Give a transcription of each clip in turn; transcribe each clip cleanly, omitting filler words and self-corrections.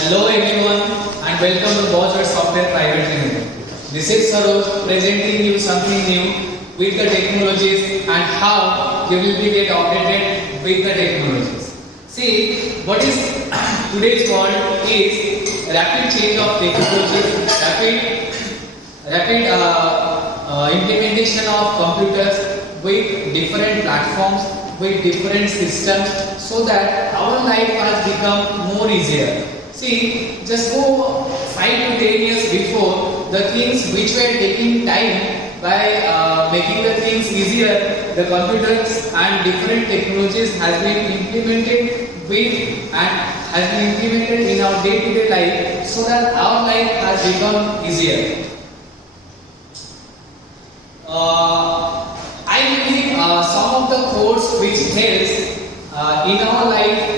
Hello everyone and welcome to Bosworth Software Private Limited. This is Saroj presenting you something new with the technologies and how you will be get updated with the technologies. See, what is today's world is rapid change of technologies, rapid implementation of computers with different platforms, with different systems, so that our life has become more easier. See, just go 5 to 10 years before, the things which were taking time by making the things easier, the computers and different technologies has been implemented with and has been implemented in our day-to-day life, so that our life has become easier. I believe some of the codes which helps in our life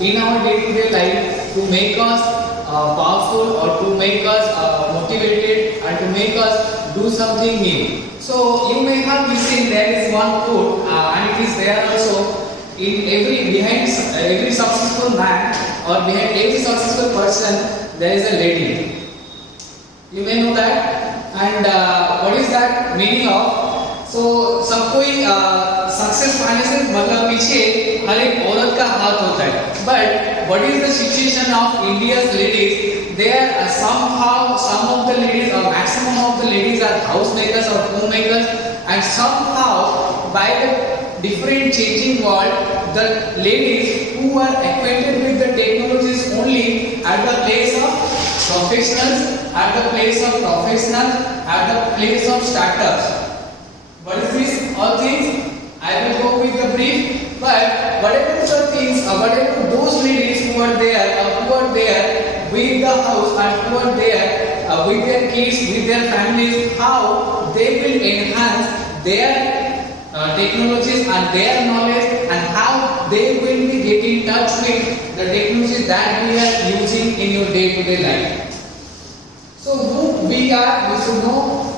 in our day-to-day life to make us powerful or to make us motivated and to make us do something new. So you may have listened, there is one quote and it is there also in behind every successful man or behind every successful person there is a lady. You may know that. And what is that meaning of? So सब कोई success पाने से मतलब पीछे हर एक औरत का हाथ होता है. But what is the situation of India's ladies? There somehow some of the ladies or maximum of the ladies are housemakers or homemakers, and somehow by the different changing world, the ladies who are acquainted with the technologies only at the place of professionals, at the place of professionals, at the place of startups. What is this? All things I will go with the brief, but whatever the things, whatever those ladies who are there with the house and who are there with their kids, with their families, how they will enhance their technologies and their knowledge, and how they will be getting in touch with the technologies that we are using in your day-to-day life. So who we are, we should know.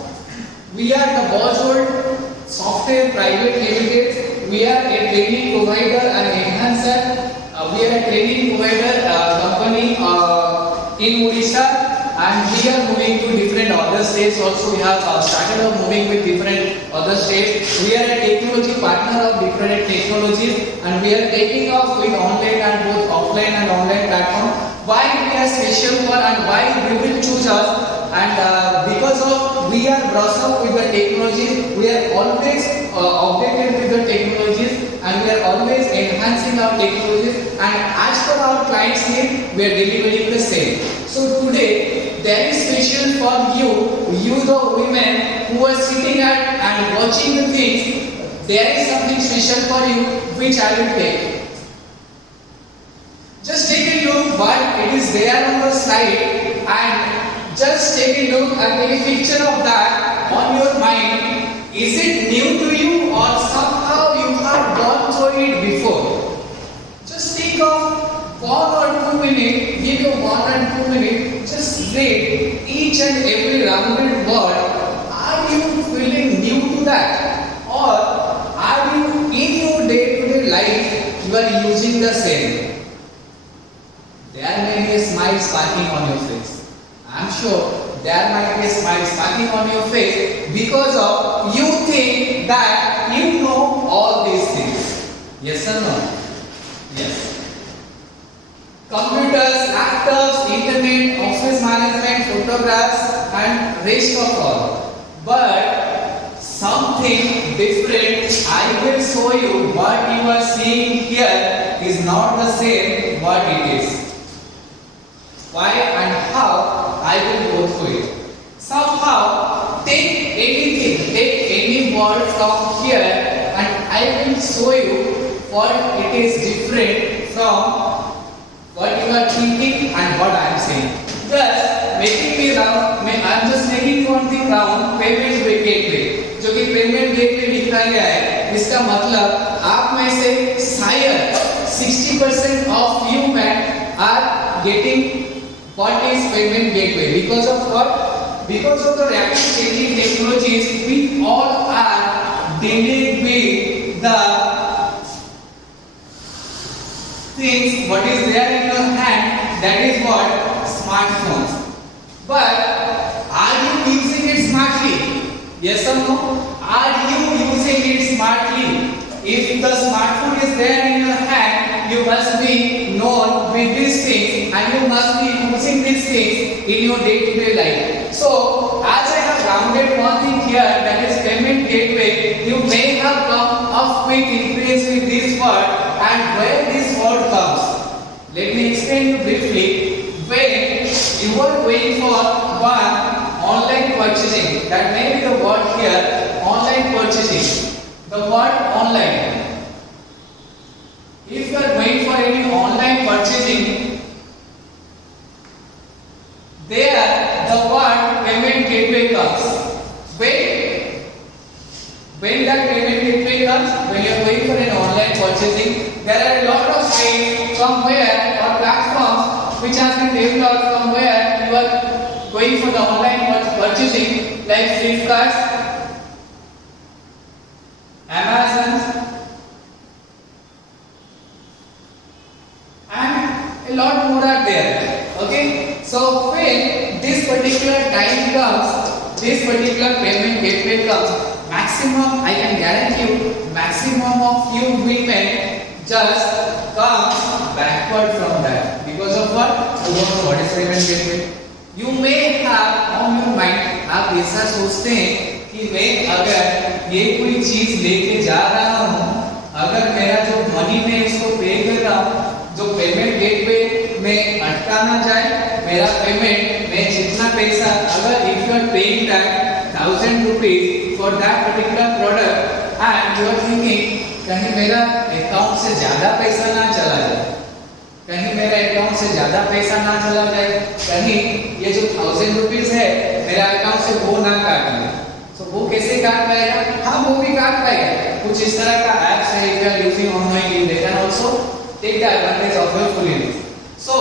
We are the Bosworth Software Private Limited. We are a training provider and enhancer. We are a training provider company in Odisha, and we are moving to different other states. Also, we have started off moving with different other states. We are a technology partner of different technologies, and we are taking off with online and both offline and online platform. Why we are special for and why we will choose us? And because of we are brushed up with the technologies, we are always updated with the technologies, and we are always enhancing our technologies, and as per our clients' need, we are delivering the same. So today there is special for you the women who are sitting at and watching the things. There is something special for you which I will take. Just take a look what it is there on the slide, and just take a look and take a picture of that on your mind. Is it new to you or somehow you have gone through it before? Just think of 1 or 2 minutes, give you 1 and 2 minutes, just read each and every rounded word. Are you feeling new to that? Or are you in your day-to-day life, you are using the same? There may be a smile sparkling on your face. I am sure there might be a smile sparkling on your face because of you think that you know all these things. Yes or no? Yes. Computers, laptops, internet, office management, photographs, and rest of all. But something different, I will show you. What you are seeing here is not the same what it is. Why and how, I will go through it. Somehow, take anything, take any word from here, and I will show you what it is different from what you are thinking and what I am saying. Just making me round, I am just making one thing round, payment gateway. जो कि payment gateway लिखा गया है, इसका मतलब आप में से शायद 60% of you men are getting what is payment gateway. Because of what? Because of the rapid changing technologies, we all are dealing with the things what is there in your hand that is what smartphones. But are you using it smartly? Yes or no? Are you using it smartly? If the smartphone is there in your hand, you must be known with these things and you must be using these things in your day-to-day life. So, as I have rounded one thing here, that is payment gateway, you may have come up with increase with this word, and where this word comes. Let me explain you briefly. When you are going for one online purchasing, that may be the word here, online purchasing. The word online. If you are going for any online purchasing, there the word payment gateway comes. When that payment gateway comes, when you are going for an online purchasing, there are a lot of sites somewhere or platforms which have been developed from where you are going for the online purchasing, like Flipkart, Amazon, and a lot more are there. Okay, so when this particular time comes, this particular payment gateway comes, maximum, I can guarantee you, maximum of few women just come backward from that because of what? You don't know what is payment gateway. You may have on your mind, आप ऐसा सोचते हैं कि मैं अगर ये कोई चीज लेके जा रहा हूँ, अगर मेरा जो मनी में इसको पे कर रहा हूँ, जो पेमेंट गेटवे में अटका ना जाए, मेरा पेमेंट में जितना पैसा, अगर if you are paying that 1000 rupees for that particular product and you are thinking कहीं मेरा अकाउंट से ज्यादा पैसा ना चला जाए, कहीं मेरा अकाउंट से ज्यादा पैसा ना चला जाए, कहीं ये जो 1000 रुपीस है मेरा अकाउंट से वो ना काट ले। तो वो कैसे काट पाएगा? हाँ, वो भी काट पाएगा। कुछ इस तरह का ऐप्स है, if you are using online, they can also take the advantage of your full use. So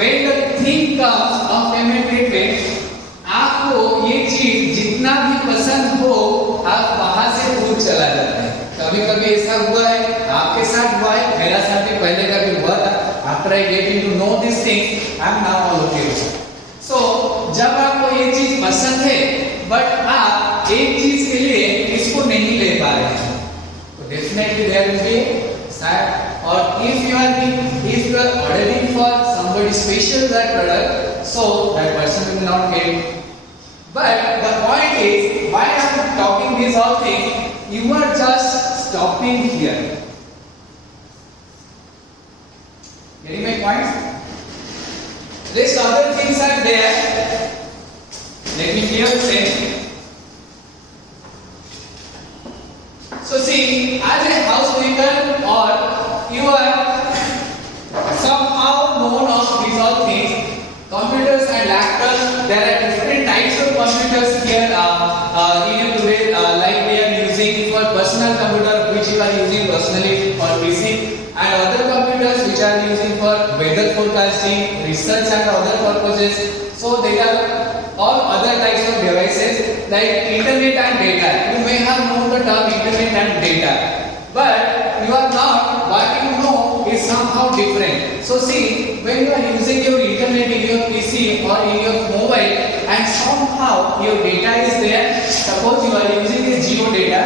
when the thing comes of payment gateway, आपको ये चीज जितना भी पसंद हो, आप वहां से दूर चला जाता है। कभी-कभी ऐसा हुआ है, आपके साथ हुआ है, मेरा साथ भी पहले कभी हुआ था। After I getting to know this thing, I am now all okay. So जब आपको ये चीज पसंद है, but आप एक चीज के लिए इसको नहीं ले पा रहे हैं, तो definitely there will be sad. Or if you are ordering for somebody special that product, so that person will not get. But the point is, why I am talking these all things? You are just stopping here. Getting my point? Rest other things are there. Let me clear say. So see, as a housemaker or you are somehow known of these all things, computers and laptops, there are different types of computers here in today, like we are using for personal computer which you are using personally or PC, and other computers which are using for weather forecasting, research and other purposes. So there are all other types of devices like internet and data. You may have known the term internet and data, but you are not, what you know is somehow different. So see, when you are using your internet in your PC or in your mobile and somehow your data is there, suppose you are using a Jio data,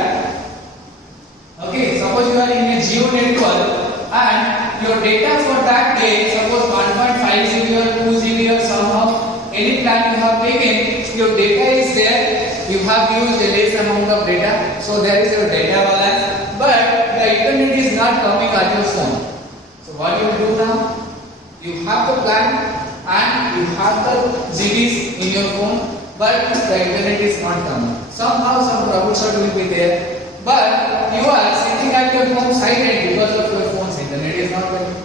okay, suppose you are in a Jio network and your data for that day, suppose 1.5 GB or 2 GB or somehow any plan you have taken, your data is there, you have used a less amount of data, so there is your data balance, but the internet is not coming at your phone. So what you will do now? You have the plan and you have the GBs in your phone, but the internet is not coming. Somehow some troubleshoot will be there, but you are sitting at your home silent because of your phone's internet is not working.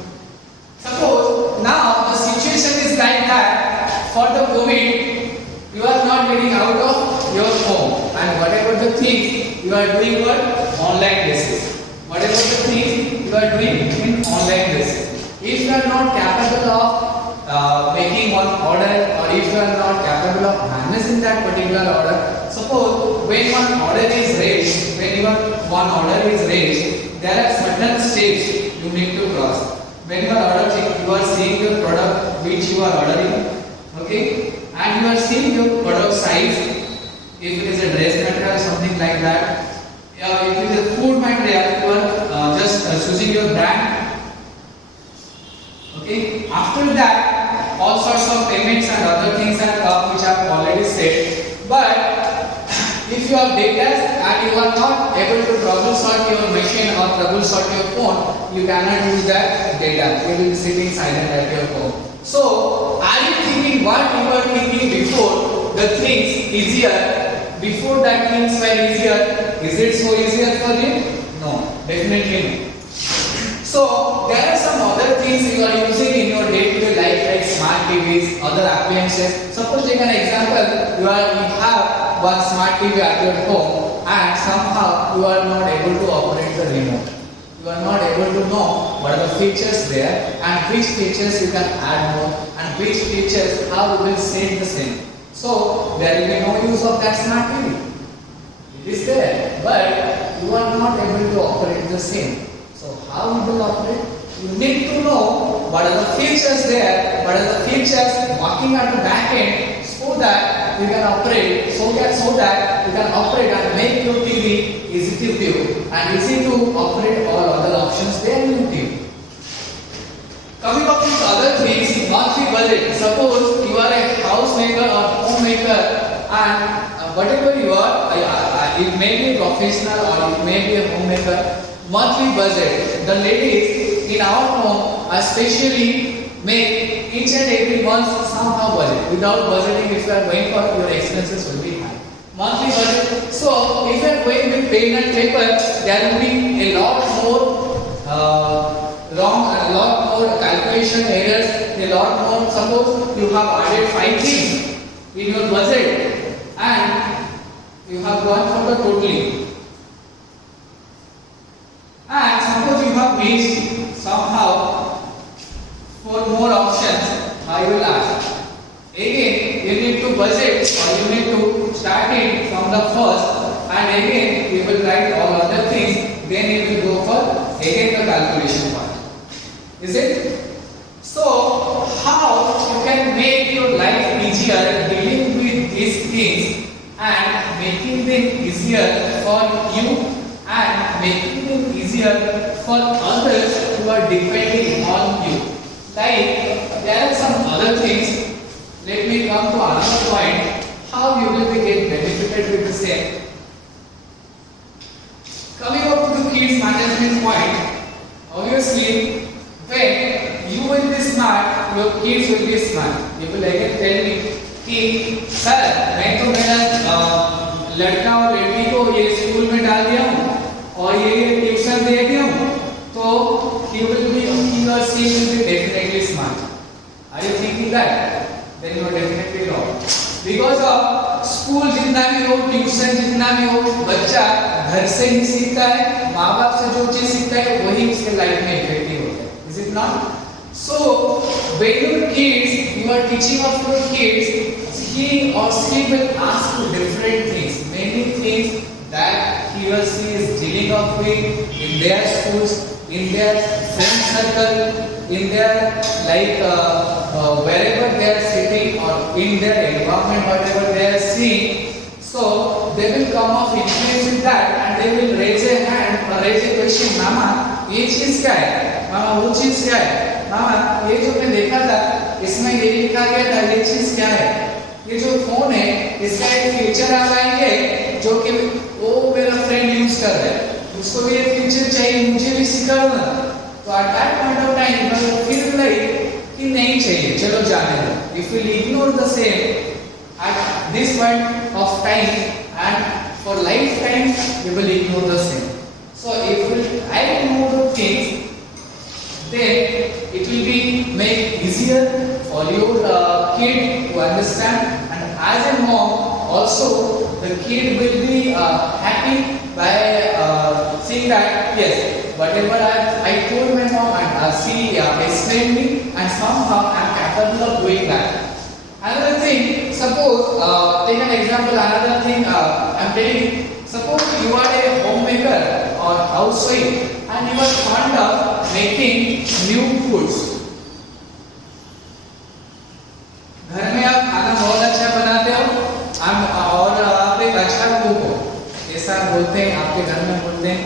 Suppose now the situation is like that. For the COVID, you are not getting out of your home, and whatever the things you are doing on online basis, whatever the things you are doing in online basis. If you are not capable of making one order, or if you are not capable of managing that particular order, suppose when one order is raised, one order is raised, there are certain steps you need to cross. When you are ordering, you are seeing your product which you are ordering, okay, and you are seeing your product size, if it is a dress material, something like that, if it is a food material, you are just choosing your brand, okay. After that, all sorts of payments and other things are come, which I have already said. But if you are beginners and you are not able to troubleshoot your machine or troubleshoot your phone, you cannot use that data. You will be sitting silent at your home. So, are you thinking what you were thinking before the things easier? Before that things were easier. Is it so easier for you? No, definitely no. So, there are some other things you are using in your day-to-day life like smart TVs, other appliances. Suppose take an example, you have one smart TV at your home and somehow you are not able to operate the remote. You are not able to know what are the features there and which features you can add more and which features how you will set the same. So there will be no use of that smart TV. It is there, but you are not able to operate the same. So how you will operate? You need to know what are the features there, what are the features working at the back end, so that you can operate, so that you can operate and make your TV easy to view and easy to operate all other options there in your TV. Coming up with other things, monthly budget. Suppose you are a housemaker or homemaker and whatever you are, it may be a professional or it may be a homemaker, monthly budget. The ladies in our home especially make each and every month somehow budget. Without budgeting, if you are going for, your expenses will be high. Monthly budget. So if you are going with pen and paper, there will be a lot more wrong, a lot more calculation errors, a lot more. Suppose you have added 5 things in your budget and you have gone for the totaling. And suppose you have missed somehow 4 more options, I will ask. Again, you need to budget or you need to start it from the first and again you will write all other things, then you will go for again the calculation part. Is it? So, how you can make your life easier dealing with these things and making them easier for you and making them easier for others who are depending on you. Like, there are some other things. Let me come to another point. How you will be get benefited with the same. Coming up to the kids management point. Obviously, when you will be smart, your kids will be smart. You will again tell me कि sir मैं तो मेरा लड़का और लड़की को ये school में डाल दिया हूँ और ये ट्यूशन दे दिया हूँ, तो he or she will be definitely smart. Are you thinking that? Then you are definitely wrong. Because of school जितना भी हो, ट्यूशन जितना भी हो, बच्चा घर से ही सीखता है, माँ बाप से जो चीज सीखता है वही उसके लाइफ में इफेक्टिव होता है. Is it not? So when your kids, you are teaching of your kids, he or she will ask you different things, many things that he or she is dealing up with in their schools, in their friend circle, in their wherever they are sitting or in their environment, whatever they are seeing. So they will come of influence with that and they will raise a hand or raise a question, मामा ये चीज क्या है, मामा वो चीज क्या है, मामा ये जो मैं देखा था इसमें ये लिखा गया था, ये चीज क्या है, ये जो फोन है इसका एक फीचर आ रहा है जो कि वो मेरा फ्रेंड यूज कर रहा है, उसको भी ये फीचर चाहिए, मुझे भी सिखाओ ना. तो at that point of time मैं फिर लाइक कि नहीं चाहिए, चलो जाने दो. If will ignore the same at this point of time and for lifetime you will ignore the same. So if you try to know the things, then it will be make easier for your kid to understand, and as a mom also the kid will be happy by seeing that yes, whatever I told my mom and she explained me and somehow I am capable of doing that. Another thing, suppose, take an example, another thing I am telling you, suppose you are a homemaker or housewife and you are fond of making new foods. बोलते हैं, आपके घर में बोलते हैं,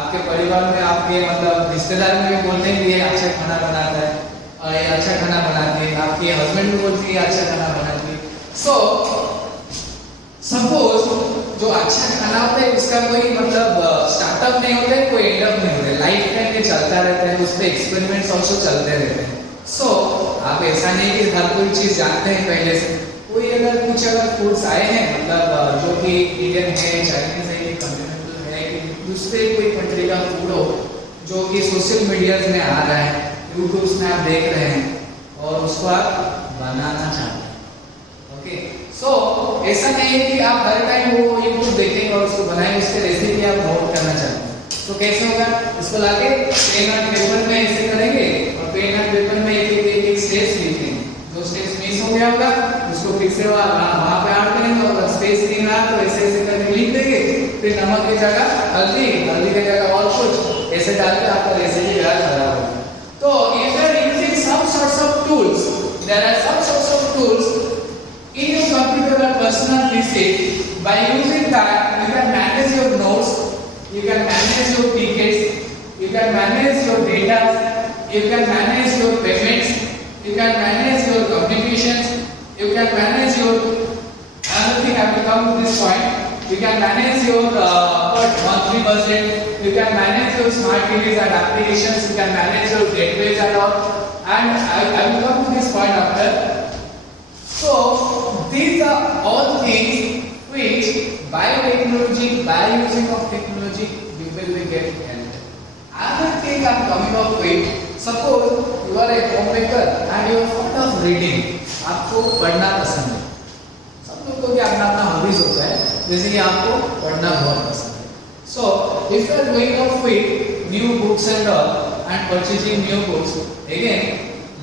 आपके परिवार में, आपके मतलब रिश्तेदार में भी बोलते हैं कि ये अच्छा खाना बनाता है और ये अच्छा खाना बनाती है, आपके हस्बैंड भी बोलते हैं ये अच्छा खाना बनाती है। सो सपोज जो अच्छा खाना होता है उसका कोई मतलब स्टार्टअप नहीं होता है, कोई एंड अप नहीं होता है, लाइफ टाइम ये चलता रहता है, उस पर एक्सपेरिमेंट्स ऑल्सो चलते रहते हैं। सो आप ऐसा नहीं कि हर कोई चीज जानते हैं पहले से, कोई अगर कुछ अगर फूड्स आए हैं मतलब जो कि इंडियन है, चाइनीज है, कॉन्टिनेंटल है, कि दूसरे कोई कंट्री का फूड हो जो कि सोशल मीडिया में आ रहा है, यूट्यूब में आप देख रहे हैं और उसको आप बनाना चाहते हैं, ओके। सो ऐसा नहीं है कि आप हर टाइम वो यूट्यूब देखेंगे और उसको बनाएंगे, उसके रेसिपी आप नोट करना चाहते हैं, तो कैसे होगा? उसको लाके पेन और पेपर में ऐसे करेंगे और पेन और पेपर में एक स्टेप्स लिखेंगे, जो स्टेप्स मिस हो गया होगा उसको फिर से वहां पे ऐड करेंगे और स्पेस नहीं रहा तो ऐसे ऐसे करके लिख देंगे, फिर नमक की जगह हल्दी, हल्दी की जगह और कुछ ऐसे डाल के आपका रेसिपी तैयार खराब होगा। तो if you are using some sorts of tools, there are some sorts of tools in your computer or personal PC. By using that, you can manage your notes, you can manage your tickets, you can manage your data, you can manage your payments, you can manage your communications, you can manage your another thing. I will come to this point. You can manage your monthly budget, you can manage your smart TVs and applications, you can manage your gateways and all. And I will come to this point after. So these are all things which by technology, by using of technology, you will be getting help. Another thing I am coming up with, suppose you are a homemaker and you are fond of reading. आपको पढ़ना पसंद है, सब लोगों को अपना अपना hobbies होता है, जैसे कि आपको पढ़ना बहुत पसंद है. So if you are going off with new books and all and purchasing new books, again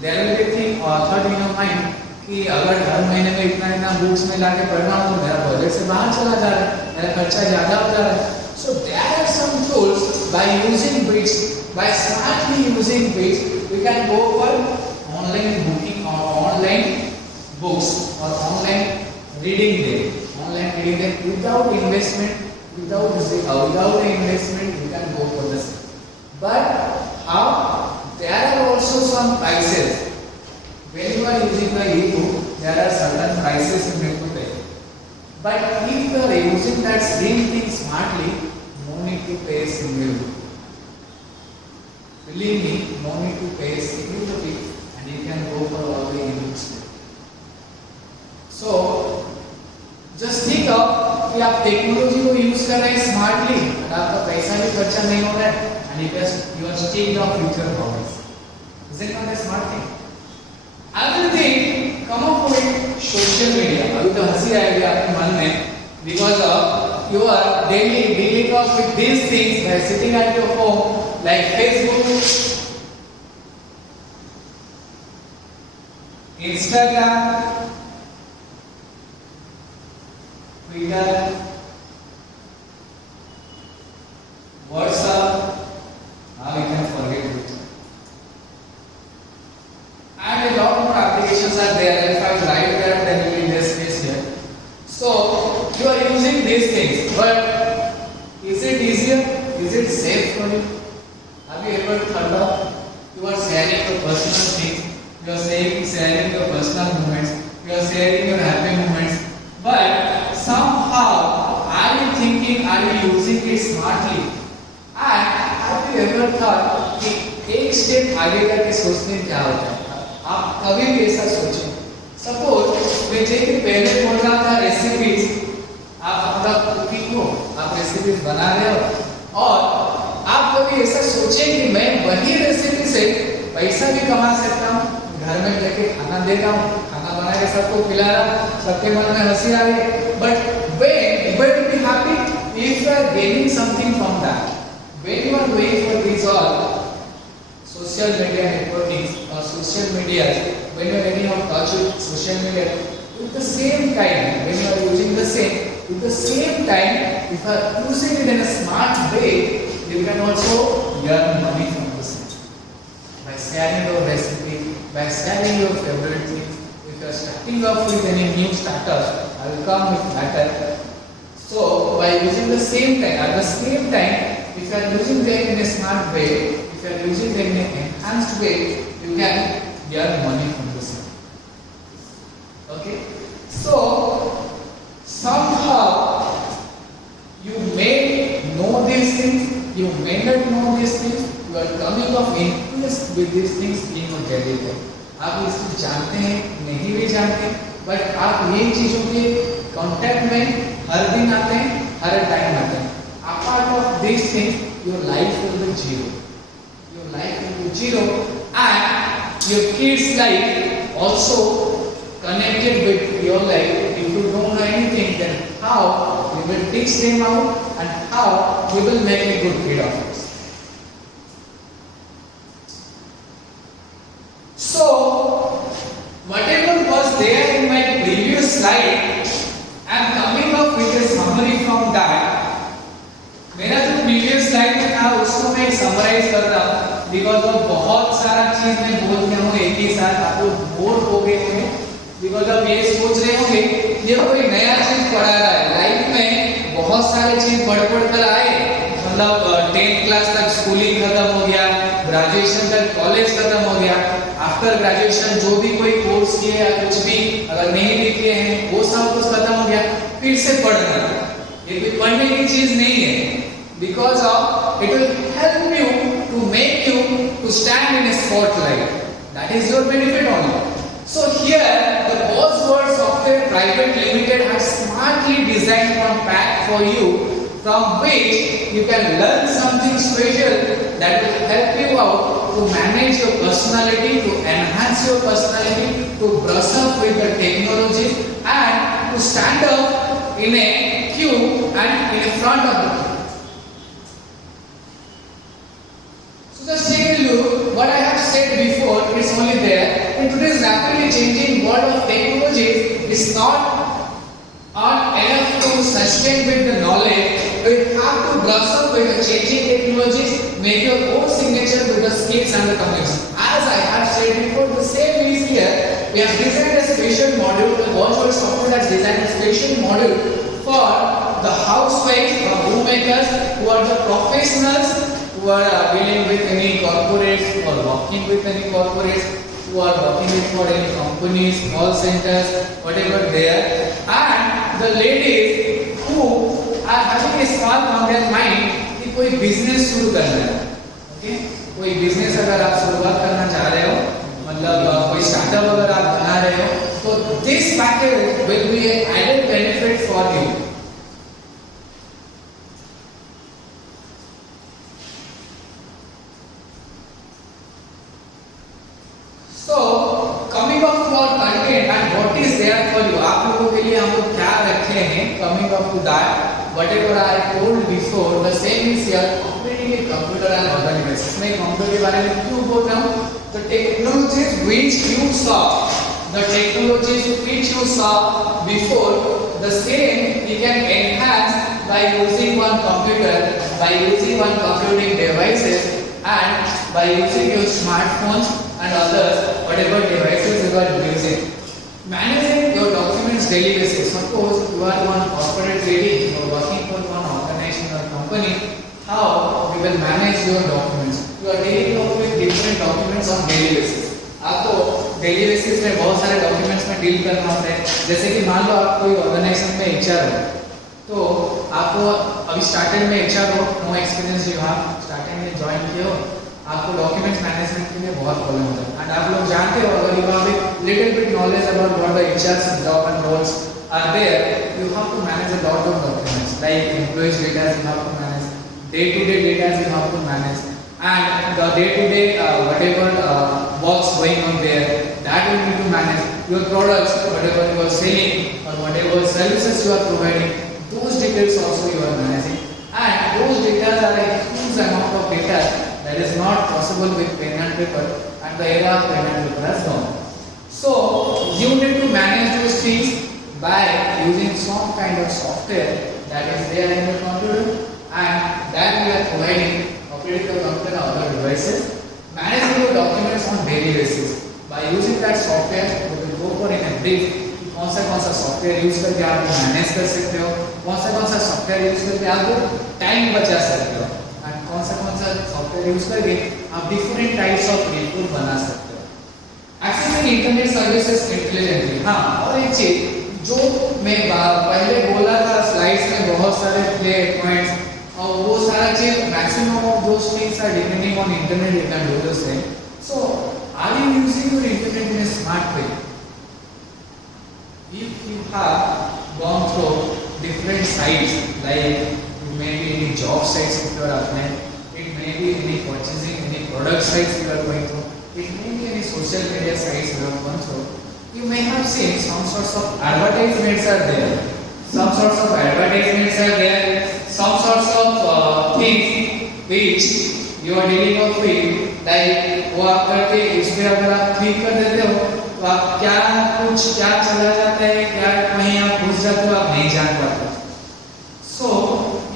there will be thing thought in your mind कि अगर हर महीने में इतना बुक्स में लाके पढ़ना हो तो मेरा बजट से बाहर चला जा रहा है, मेरा खर्चा ज़्यादा हो जा रहा है. So there are some tools by using bits, by smartly using bits, we can go for online booking or online books or online reading them, without investment, without investment, you can go for this. But how? There are also some prices. When you are using the e-book, there are certain prices you need to pay. But if you are using that same thing smartly, no need to pay a single rupee. Believe me, no need to pay a single rupee, and you can go for all the e-books. So just think of कि आप technology को use कर रहे हैं smartly और आपका पैसा भी खर्चा नहीं हो रहा है, and you are staying your future hobbies. Is it not a smart thing? Another thing, come up with social media. अभी तो हंसी आएगी आपके मन में because of you are daily dealing with these things by sitting at your home like Facebook, Instagram, Twitter, WhatsApp. Now you can forget it. And a lot more applications are there. If I write that, then you will just miss here. So you are using these things, but is it easier? Is it safe for you? Have you ever thought of you are sharing your personal things, you are sharing your personal moments, you are sharing your happy moments, but somehow are you thinking, are you using it smartly? And have you ever thought कि एक step आगे करके सोचने क्या होता है? आप कभी भी ऐसा सोचें. सपोज मैं जैसे पहले बोल रहा था रेसिपीज, आप अपना कुकिंग को आप रेसिपीज बना रहे हो और आप कभी ऐसा सोचें कि मैं वही रेसिपी से पैसा भी कमा सकता हूँ, घर में लेके खाना दे रहा हूँ, खाना बना के सबको खिला रहा हूँ, सबके मन में हंसी आ रही. But when will be happy if you are gaining something from that? When you are going for these all social media networking or social media, when you are getting in touch with social media, with the same time, when you are using the same, with the same time, if you are using it in a smart way, you can also earn money from the same. By sharing your recipe, by sharing your favorite things, if you are starting off with any new startup, I will come with matter. So by using the same time, at the same time, if you are using them in a smart way, if you are using them in an enhanced way, you can earn money from the same. Okay. So somehow you may know these things, you may not know these things, you are coming of interest with these things in your daily life. आप इसको जानते हैं, नहीं भी जानते, but आप ये चीजों के कांटेक्ट में हर दिन आते हैं, हर टाइम आते हैं. Apart of these things, your life will be zero. Your life will be zero, and your kids' life also connected with your life. If you don't know anything, then how we will teach them out, and how we will make a good kid of it. So, whatever was there in my previous slide, I am coming up with a summary from that. मेरा जो previous slide में था उसको मैं summarise कर रहा हूँ, because वो बहुत सारा चीज मैं बोल गया हूँ एक ही साथ, आप लोग बोर हो गए होंगे, बिकॉज अब ये सोच रहे होंगे ये कोई नया चीज पढ़ा रहा है. लाइफ में बहुत सारे चीज पढ़ कर आए, मतलब 10th क्लास तक स्कूलिंग खत्म हो गया, ग्रेजुएशन तक कॉलेज खत्म हो गया, आफ्टर ग्रेजुएशन जो भी कोई कोर्स किए या कुछ भी अगर नहीं भी किए हैं वो सब कुछ खत्म हो गया, फिर से पढ़ना. ये कोई पढ़ने की चीज नहीं है, because of it will help you to make you to stand in a spotlight. That is your benefit only. So here the Bosworth Software Private Limited has smartly designed one pack for you, from which you can learn something special that will help you out to manage your personality, to enhance your personality, to brush up with the technology, and to stand up in a queue and in front of the queue. Just take a look, what I have said before is only there. In today's rapidly changing world of technology, it's not enough to sustain with the knowledge. You have to brush up with the changing technologies, make your own signature with the skills and the commitments. As I have said before, the same is here. We have designed a special module, the Bosworth Software has designed a special module for the housewives or homemakers who are the professionals who are dealing with any corporates or working with any corporates, who are working with for any companies, call centers, whatever there, and the ladies who are having a small on their mind कि कोई business शुरू करना है. Okay? कोई business अगर आप शुरुआत करना चाह रहे हो, मतलब कोई startup अगर आप बना रहे हो, तो this package will be an added benefit for you. So coming up to our content and what is there for you, आप लोगों के लिए हम लोग क्या रखे हैं, coming up to that, whatever I told before, the same is here. Operating a computer and other devices. मैं कंप्यूटर के बारे में क्यों बोल रहा हूँ? The technologies which you saw, the technologies which you saw before, the same you can enhance by using one computer, by using one computing devices, and by using your smartphones and others, whatever devices you are using. Managing your documents daily basis. Suppose you are one corporate lady, you are working for one organization or company. How you will manage your documents? You are dealing with different documents on daily basis. आपको daily basis में बहुत सारे documents में deal करना होता है. जैसे कि मान लो आप कोई ऑर्गेनाइजेशन में एचआर हो, तो आपको अभी स्टार्टिंग में एचआर हो, no experience you have, starting में ज्वाइन किए हो, आपको डॉक्यूमेंट्स मैनेजमेंट के लिए बहुत प्रॉब्लम होता है. एंड आप लोग जानते हो, अगर you have a little bit knowledge about what the HR job and roles are there, you have to manage a lot of documents like employees data you have to manage, day to day data you have to manage, and the day to day whatever works going on there, that you need to manage. Your products, whatever you are selling or whatever services you are providing, those details also you are managing, and those data are a huge amount of data that is not possible with pen and paper, and the era of pen and paper has gone. So you need to manage those things by using some kind of software that is there in your computer, and that we are providing operating your computer or other devices. Managing your documents on daily basis. By using that software, we will go for in a brief कौन सा software use करके आप manage कर सकते हो, कौन सा software use करके आप टाइम बचा सकते हो, एंड कौन सा सॉफ्टवेयर यूज करके आप डिफरेंट टाइप्स ऑफ रिपोर्ट बना सकते हो। Accessing internet services intelligently. हाँ, और एक चीज जो मैं पहले बोला था स्लाइड्स में बहुत सारे प्ले पॉइंट्स, और वो सारा चीज maximum of those things are depending on internet, you can do the same. So are you using your internet in a smart way? If you have gone through different sites, like it may be any job sites if you are applying, it may be any purchasing, any product sites you are going through, it may be any social media sites you have gone through, you may have seen some sorts of advertisements are there, some sorts of advertisements are there, some sorts of things which you are dealing with, like वो आप करके इस पे अगर आप click कर देते हो तो आप क्या चला जाता है, क्या कहीं आप घुस जाते हो, आप नहीं जान पाते। So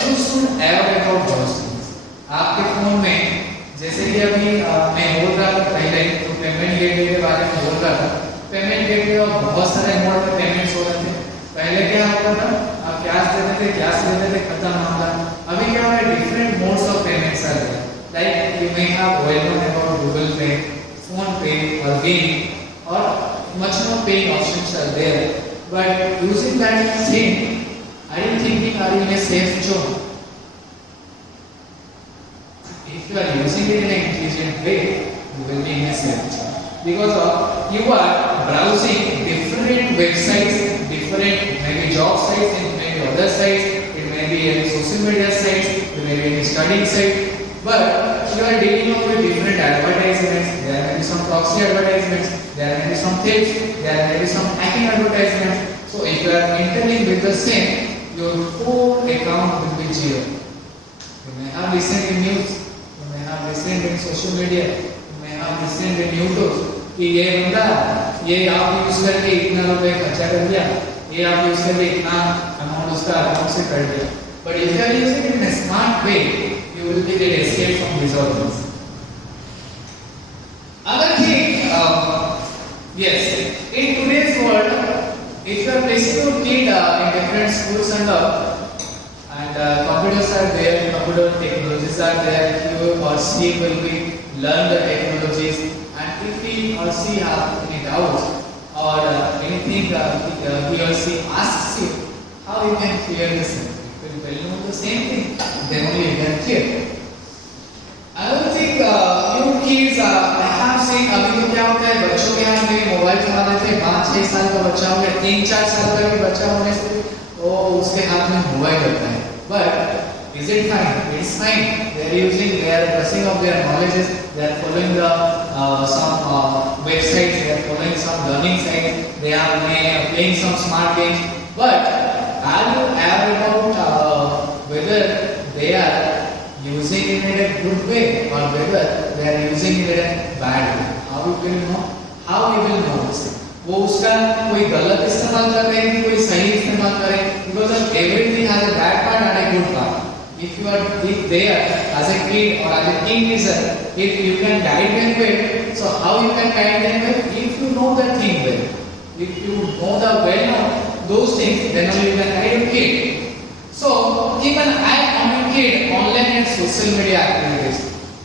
you should aware about those things. आपके फोन में जैसे कि अभी मैं बोल रहा था पहले, तो पेमेंट गेटवे के बारे में बोल रहा था। पेमेंट गेटवे और बहुत सारे मोड में पेमेंट्स हो रहे थे। पहले क्या होता था, आप कैश देते थे, खत्म मामला। अभी क्या है, different modes of payments are there, like you may have well known about Google Pay, PhonePe और Paytm, or much more paying options are there, but using that thing, are you thinking, are you in a safe zone? If you are using it in an intelligent way, you will be in a safe zone, because you are browsing different websites, different maybe job sites, and maybe other sites, it may be any social media sites, it may be any studying site, but you are dealing with different advertisements. There may be some proxy advertisements, there may be some tips, there may be some hacking advertisements. So if you are entering with the same, your whole account will be zero. You may have listened in news, you may have listened in social media, you may have listened in YouTube कि ये बंदा ये आप use करके इतना रुपए खर्चा कर दिया, ये आप यूज करके इतना अमाउंट उसका अकाउंट से कट दिया। But if you are using it in a smart way, you will be able to escape from these all things. Other thing, yes, in today's world, if you are placing your kid in different schools and computers are there, computer technologies are there, he or she will be learn the technologies, and if he or she have any doubts or anything he or she asks you, how you can clear this? Will know the same thing, then only you can clear. I don't think you kids I have seen अभी तो क्या होता है, बच्चों के हाथ में mobile चला देते हैं। 5-6 साल का बच्चा हो गया, 3-4 साल का भी बच्चा होने से वो उसके हाथ में मोबाइल होता है। But is it fine? It's fine. They are using, they are brushing up their knowledges, they are following the some websites, they are following some learning sites, they are playing some smart games. But are you aware about whether they are using it in a good way or whether they are using it in a bad way? How you will know? How you will know this? वो उसका कोई गलत इस्तेमाल कर रहे हैं, कोई सही इस्तेमाल कर रहे हैं, because everything has a bad part and a good part. If you are there as a kid or as a teenager, if you can guide them well, so how you can guide them well? If you know that thing well, if you know the well those things, then only you can guide your kid. So keep an eye on your kid online and social media activities.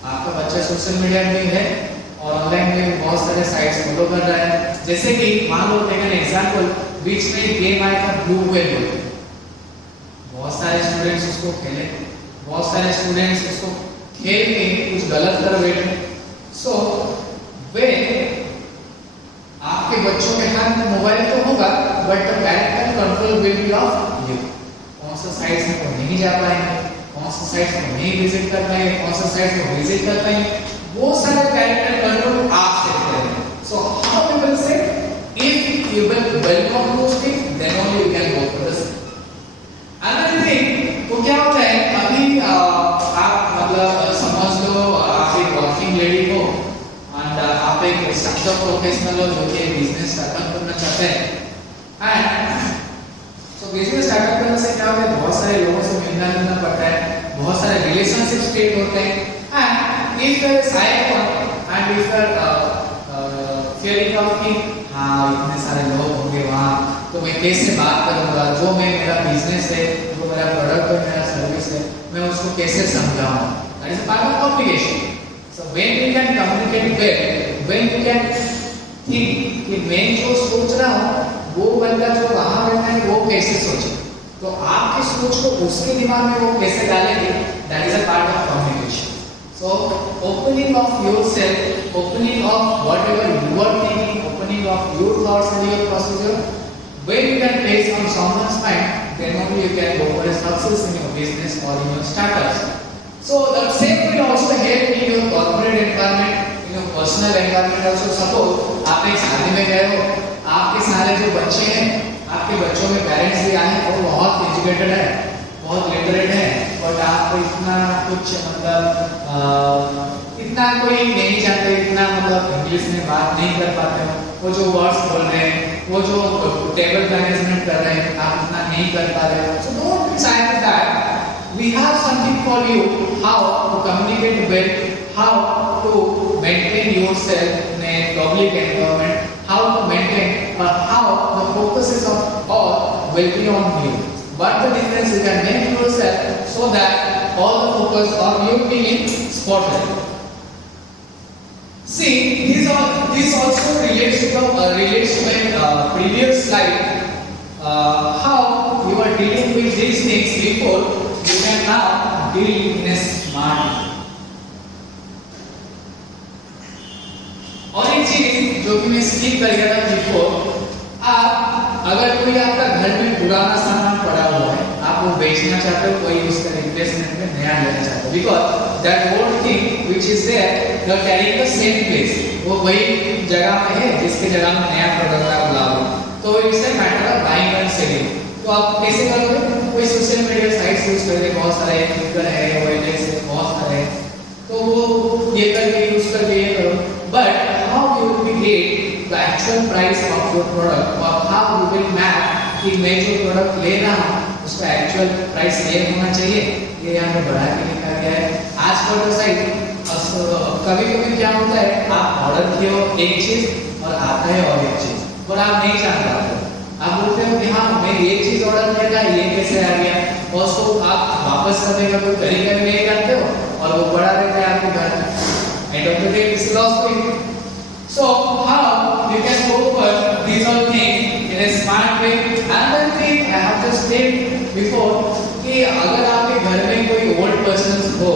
आपका बच्चा social media में है और online में बहुत सारे sites follow कर रहा है, जैसे कि मान लो टेक एन एग्जांपल, बीच में एक गेम आया था ब्लू व्हेल बोलते, बहुत सारे स्टूडेंट्स उसको खेले, बहुत सारे स्टूडेंट्स उसको खेल के कुछ गलत कर बैठे। सो वे आपके बच्चों के हाथ में मोबाइल तो होगा, but the parental control will be of you. कौन सा साइट्स में वो नहीं जा पाएंगे, कौन सा साइट्स में नहीं विजिट कर पाएंगे, कौन सा साइट्स में विजिट कर पाएंगे, वो सारे पैरेंटल कंट्रोल आप सेट करेंगे। So how we will say, if you will welcome those things, then only you can go for this. Another thing, तो क्या होता है, अभी आप मतलब समझ लो आप एक वर्किंग लेडी हो एंड आप एक स्टार्टअप प्रोफेशनल हो जो कि बिजनेस स्टार्टअप करना चाहते हैं। एंड तो बिजनेस स्टार्टअप करने से क्या होता है, बहुत सारे लोगों से मिलना पड़ता है, बहुत सारे रिलेशनशिप्स क्रिएट होते हैं। And if you are shy and if you are fearing of कि हाँ इतने सारे लोग होंगे वहाँ, तो मैं कैसे बात करूँगा, जो मैं मेरा बिजनेस है, जो मेरा प्रोडक्ट है, मेरा सर्विस है, मैं उसको कैसे समझाऊँ। That is part of communication. So when you can communicate well, when you can think कि मैं जो सोच रहा हूँ वो बंदा जो वहाँ बैठा है वो कैसे सोचे, तो आपकी सोच को उसके दिमाग में वो कैसे डालेंगे, that is a part of communication. So opening of yourself, opening of whatever you are thinking, opening of your thoughts and your procedure, when you can place on someone's mind, then only you can go for a success in your business or in your startups. So the same will also help in your corporate environment, in your personal environment also. Suppose आप एक शादी में गए हो, आपके सारे जो बच्चे हैं, आपके बच्चों में पेरेंट्स भी आए हैं और बहुत एजुकेटेड है, बहुत लिटरेट है, और आपको इतना कुछ मतलब इतना कोई नहीं जानते, इतना मतलब इंग्लिश में बात नहीं कर पाते हो, वो जो वर्ड्स बोल रहे हैं, वो जो टेबल मैनेजमेंट कर रहे हैं, आप इतना नहीं कर पा रहे हो। So don't be silent that we have something for you, how to communicate well, how to maintain yourself in a public environment, how to maintain or how the focuses of all will be on you. But the difference you can make yourself so that all the focus on you being spotted. See, this also relates to my previous slide. How you are dealing with these things before, you can now deal in a smart way. और एक चीज जो कि मैं skip कर गया था before, आप अगर कोई आपका घर में पुराना सामान पड़ा हुआ है, आप वो बेचना चाहते हो, कोई उसका रिप्लेसमेंट में नया लेना चाहते हो, because that old thing which is there you are carrying the same place, वो वही जगह में है जिसके जगह में नया प्रोडक्ट आप लाओ, तो it's a matter of buying and selling. तो आप कैसे करोगे, कोई सोशल मीडिया साइट्स यूज करके, बहुत सारे ट्विटर है, ओएलएक्स है, बहुत सारे, तो वो ये करके यूज करके ये करो. But how you will be get the actual price of your product, or how you will map कि मैं जो प्रोडक्ट ले रहा हूँ उसका एक्चुअल प्राइस ये होना चाहिए, ये यहाँ पे बढ़ा के लिखा गया है. आज पर तो साइड कभी-कभी क्या होता है, आप ऑर्डर किए हो एक चीज और आता है और एक चीज, और आप नहीं जान पाते, आप बोलते हो कि हाँ मैं ये चीज ऑर्डर किया था, ये कैसे आ गया, और उसको आप वापस करने का कोई तरीका भी नहीं करते हो, और वो बढ़ा देता है आपके घर में. End of the day it's loss for you. So how you can go over these all things in a smart way. Another thing I have just said before कि अगर आपके घर में कोई old persons हो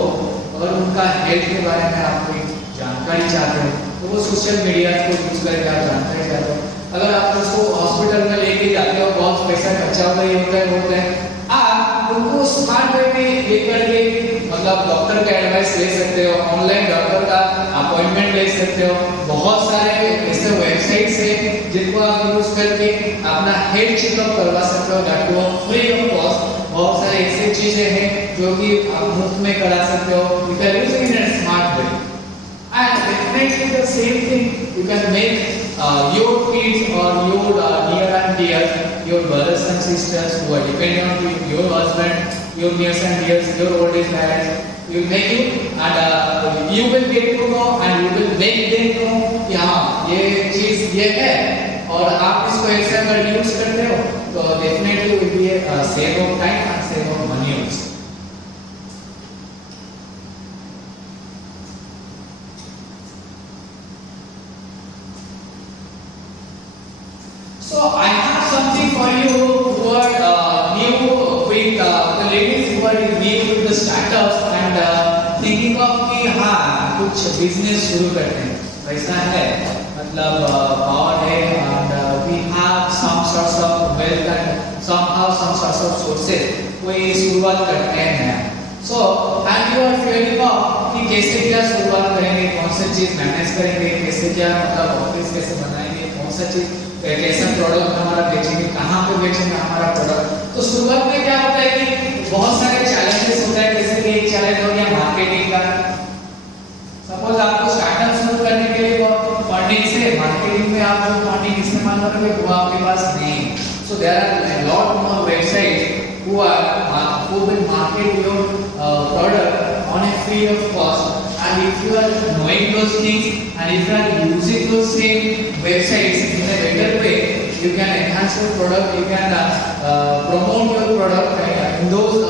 और उनका हेल्थ के बारे में आप कोई जानकारी चाहते हो, तो वो सोशल मीडिया को यूज करके आप जानकारी चाहते हो. अगर आप उसको हॉस्पिटल में लेके जाते हो, बहुत पैसा खर्चा होता है, आप उनको स्मार्ट वे में लेकर के मतलब डॉक्टर का एडवाइस ले सकते हो, ऑनलाइन डॉक्टर का अपॉइंटमेंट ले सकते हो. बहुत सारे ऐसे वेबसाइट्स हैं जिनको आप यूज करके अपना हेल्थ चेकअप करवा सकते हो, दैट वो फ्री ऑफ कॉस्ट. बहुत सारे ऐसी चीजें हैं जो कि आप मुफ्त में करा सकते हो if you are using in a smart way. And definitely the same thing you can make your kids or your near and dear, your brothers and sisters who are dependent on you, your husband, your nears and dears, your old age parents, will make you, and you will get to know and you will make them know कि हाँ ये चीज ये है, और आप इसको ऐसे अगर यूज करते हो तो definitely will be a save of time and save of money also. So I have something for you who are new with the ladies who are new with the startups and thinking of कि हाँ कुछ business शुरू करते हैं, वैसा है, मतलब power है, and we have some sorts of wealth and somehow some sorts of sources, कोई शुरुआत करते हैं. So and you are feeling of कि कैसे क्या शुरुआत करेंगे, कौन सी चीज मैनेज करेंगे, कैसे क्या मतलब ऑफिस कैसे बनाएंगे, कौन सा चीज कैसा प्रोडक्ट हमारा बेचेंगे, कहाँ पे बेचेंगे हमारा प्रोडक्ट. तो शुरुआत में क्या होता है कि बहुत सारे चैलेंजेस होता है, जैसे कि एक चैलेंज हो गया मार्केटिंग का. सपोज आपको स्टार्टअप शुरू करने के लिए फंडिंग से मार्केटिंग में आप जो फंडिंग इस्तेमाल करोगे वो आपके पास नहीं. So there are lot more websites who will market your product on a free of cost, and if you are knowing those things and if you are using those same websites in a better way, you can enhance enhance your product, you can promote your product in those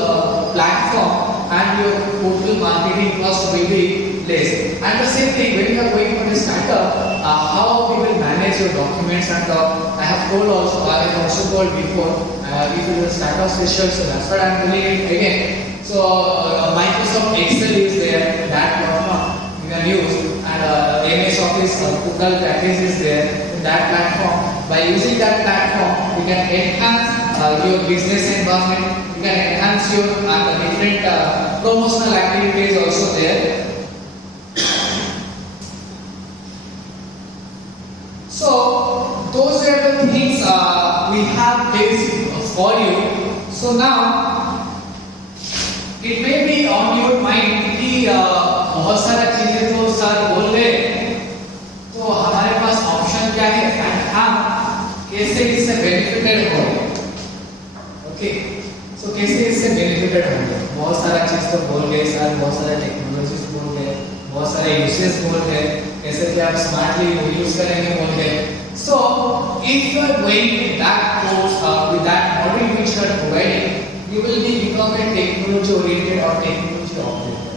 platform, and your total marketing cost will be less. And the same thing when you are going for a startup, how we will manage your documents and I have also told before, if it is a startup session, so that's what I am telling it again. So Microsoft Excel is there, that platform you can use, and MS Office Google package is there in that platform. By using that platform, you can enhance your business environment, you can enhance your different promotional activities also there. So those are the things we have placed for you. So now it may be on your mind कि बहुत सारा चीजें तो sir बोल रहे, तो हमारे पास option क्या है एंड हम कैसे इससे बेनिफिटेड हो। ओके, सो कैसे इससे बेनिफिटेड होंगे। बहुत सारा चीज तो बोल गए सर, बहुत सारे टेक्नोलॉजीज बोल गए, बहुत सारे यूसेस बोल गए, कैसे कि आप स्मार्टली यूज करेंगे बोल गए। So if you are going in that course with that model which you are providing, you will be become a technology oriented or technology operator.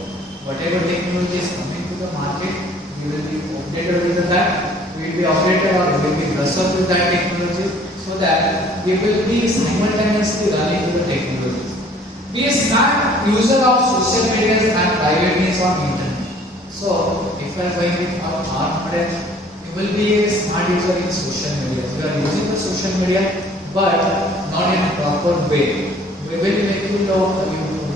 Whatever technology is coming to the market, you will be updated with that. You will be updated or you will be brushed up with that technology, so that you will be simultaneously running with the technologies. Be a smart user of social media and private means on internet. So if you are going with our model, you will be a smart user in social media. You are using the social media, but not in a proper way. We will make you know,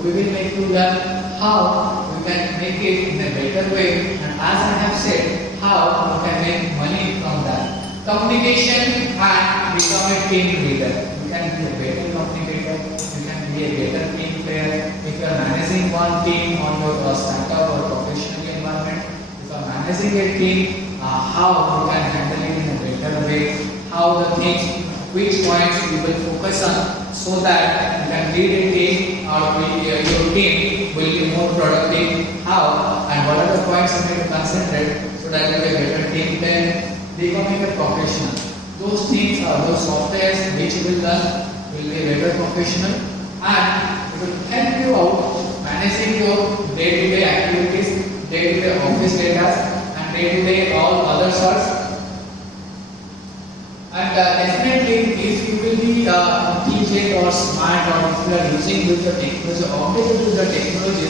we will make you learn how we can make it in a better way, and as I have said, how we can make money from that. Communication and become a team leader. You can be a better communicator, you can be a better team player. If you are managing one team on your startup or professional environment, if you are managing a team, how you can handle it in a better way, how the things, which points you will focus on, so that you can lead a team or your team will be more productive. How and what are the points you need to concentrate so that you will be a better team player, becoming a professional. Those things are those softwares which you will learn will be a better professional, and it will help you out managing your day-to-day activities, day-to-day office data, and day-to-day all other sorts. And definitely, if you will be intelligent or smart, or if you are using with the technology, updated with the technology,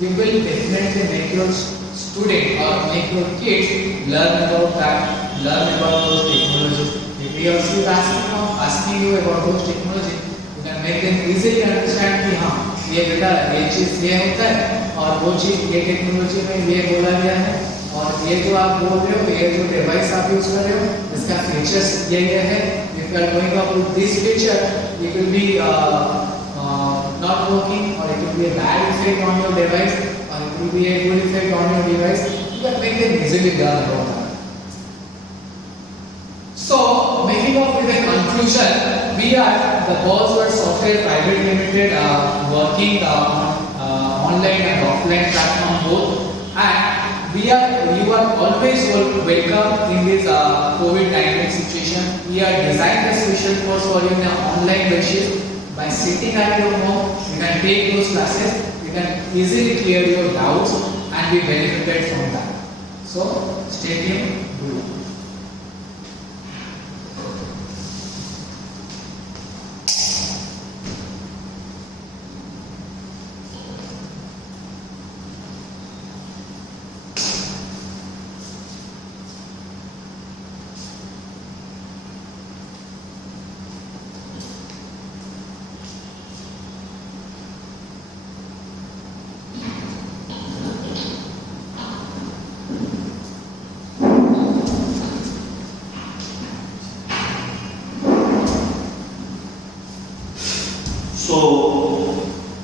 you will definitely make your student or make your kids learn about that, learn about those technologies. If he or she is asking you about those technologies, you can make them easily understand कि हाँ ये बेटा ये चीज़ ये होता है और वो चीज़ ये टेक्नोलॉजी में ये बोला गया है, और ये जो आप बोल रहे हो, ये जो डिवाइस आप यूज कर रहे हो, इसका फीचर्स ये है। If you are going up with this feature, it will be not working, or it will be a bad effect on your device, or it will be a good effect on your device. You can make them easily learn about that. So, making up with a conclusion, we are the Buzzword Software Private Limited, working online and offline platform both, and you are always welcome in this COVID-19 situation. We are designed a special course for you in an online basis. By sitting at your home, you can take those classes, you can easily clear your doubts and be benefited from that. So, stay tuned.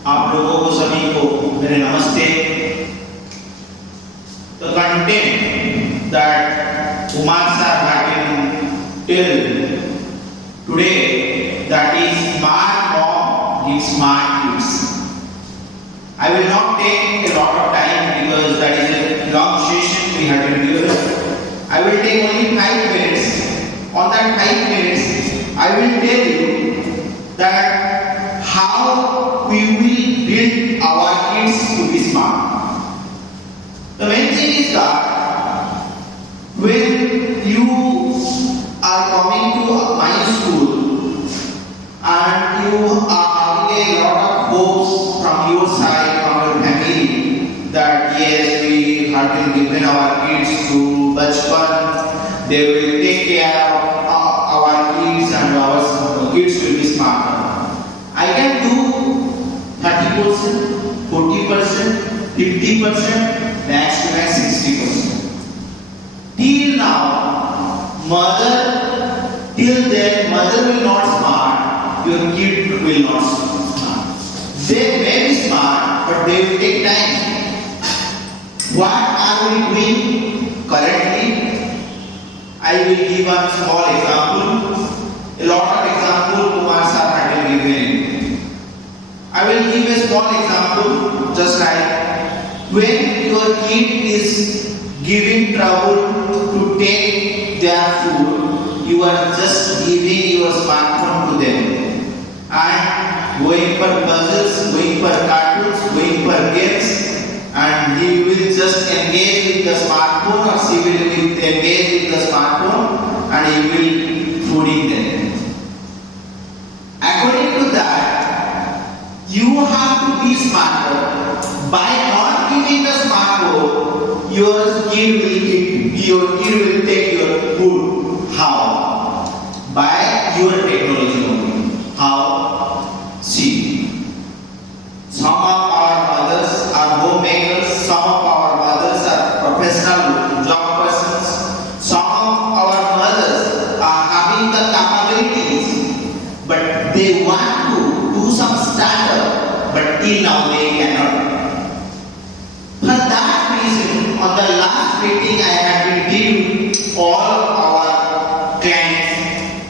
आप लोगों को सभी को मेरे नमस्ते। The content that Umar sir had been till today, that is smart mom gives smart kids. I will not take a lot of time because that is a long session we have been given. I will take only 5 minutes. On that 5 minutes, I will tell you that how we will build our kids to be smart. The main thing is that when you are coming to my school and you are having a lot of hopes from your side, from your family, that yes, we have been given our kids to Bachpan, they will take care of our kids and our kids will be smarter. I can do 30%, 40%, 50%, max to max 60%. Till now, till then, mother will not smart, your kid will not smart. They may be smart, but they will take time. What are we doing currently? I will give a small example. A lot of examples Kumar sir had given. I will give a small example, just like when your kid is giving trouble to take their food, you are just giving your smartphone to them and going for puzzles, going for cartoons, going for games, and he will just engage with the smartphone or she will engage with the smartphone and he will fooding them. According to that, you have to be smarter. By not giving the smartphone, your kid will take your food. How? By your technology only. How? See, some of our mothers are homemakers, some of our mothers are professional job persons, some of our mothers are having the capabilities, but they want to do some startup, but till now they cannot. For that reason, on the last meeting I have been giving all our clients,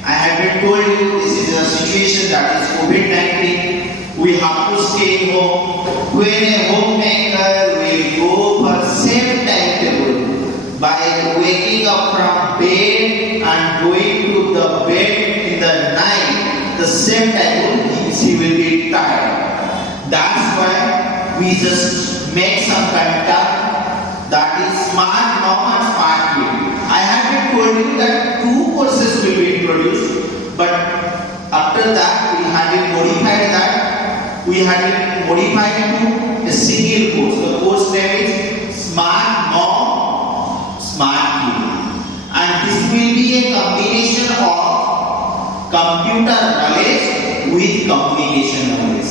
I have been told you this is a situation that is COVID-19. We have to stay home. When a homemaker will go for same timetable by waking up from bed and going to the bed in the night, the same timetable she will be tired. That's why we just make some contact that is smart mom and smart kid. I have been told you that 2 courses will be introduced, but after that we had been modified that. We had been modified to a single course. The course name is Smart Mom, Smart Kid. And this will be a combination of computer knowledge with communication knowledge.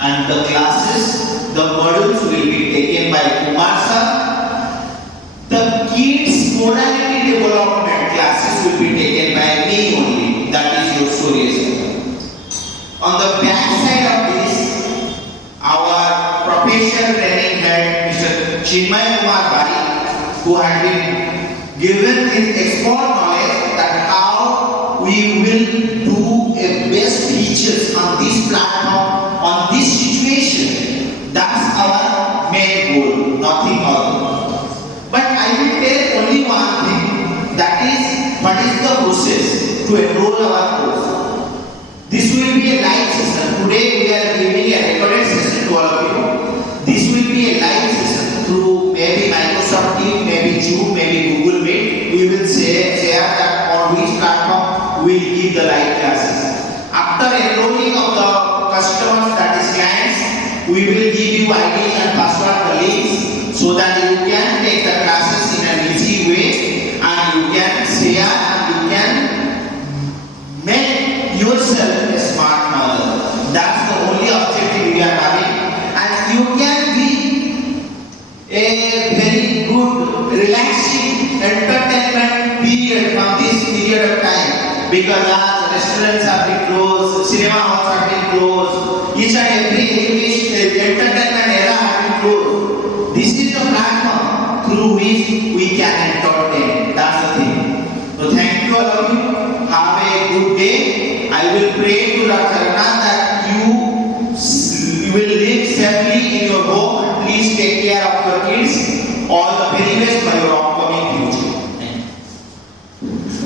And the classes, the modules will be taken by Kumar sir. The kids modality development classes will be taken by me only. That is your story. On the back side of this, our professional training head, Mr. Chinmay Kumar Bari, who had been given his expert knowledge that how we will do a best features on this platform, on this situation. That's our main goal, nothing other. But I will tell only one thing, that is, what is the process to enroll our course. This will be a live session. Today we are giving a recorded session to all of you. This will be a live session through maybe Microsoft Teams, maybe Zoom, maybe Google Meet. We will share that on which platform we will give the live classes. After enrolling of the customers, that is clients, we will give you ID and password links so that you can take the classes in an easy way and you can share and you can make yourself a smart mother. That's the only objective we are having. And you can be a very good, relaxing entertainment period from this period of time. Because as restaurants have been closed, cinema halls have been closed, each and every English entertainment era has been closed. This is the platform through which we can entertain. That's the thing. So thank you all of you. Have a good day. I will pray to Lord Jagannath